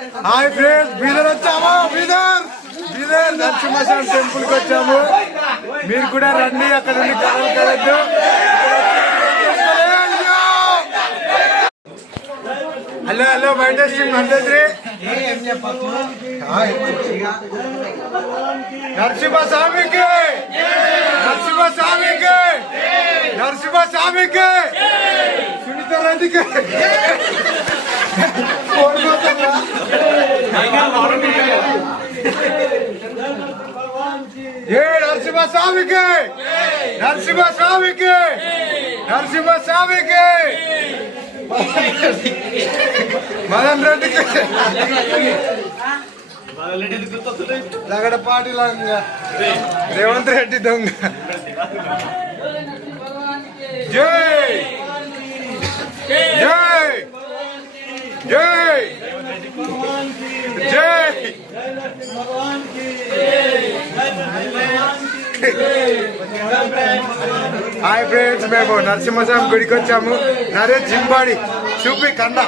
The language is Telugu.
హాయ్ ఫ్రెండ్స్, బీదర్ వచ్చాము. బీదర్ బీదర్ నరసింహస్వామి టెంపుల్ కి వచ్చాము. మీరు కూడా రండి, అక్కడ నుండి కథలు కలద్దు. హలో హలో బయట నరేంద్రి నరసింహస్వామికి నరసింహస్వామికి నరసింహస్వామికి సునీత రెడ్డికి ఏ నరసింహస్వామికి నరసింహస్వామికి నరసింహస్వామికి మదన్ రెడ్డికి లగడపాటి రేవంత్ రెడ్డి దొంగ. జై జై జై జై హాయ్ ఫ్రెండ్స్, మేము నరసింహస్వామి గుడికి వచ్చాము. నరేష్ జింబాడి చూపి కండ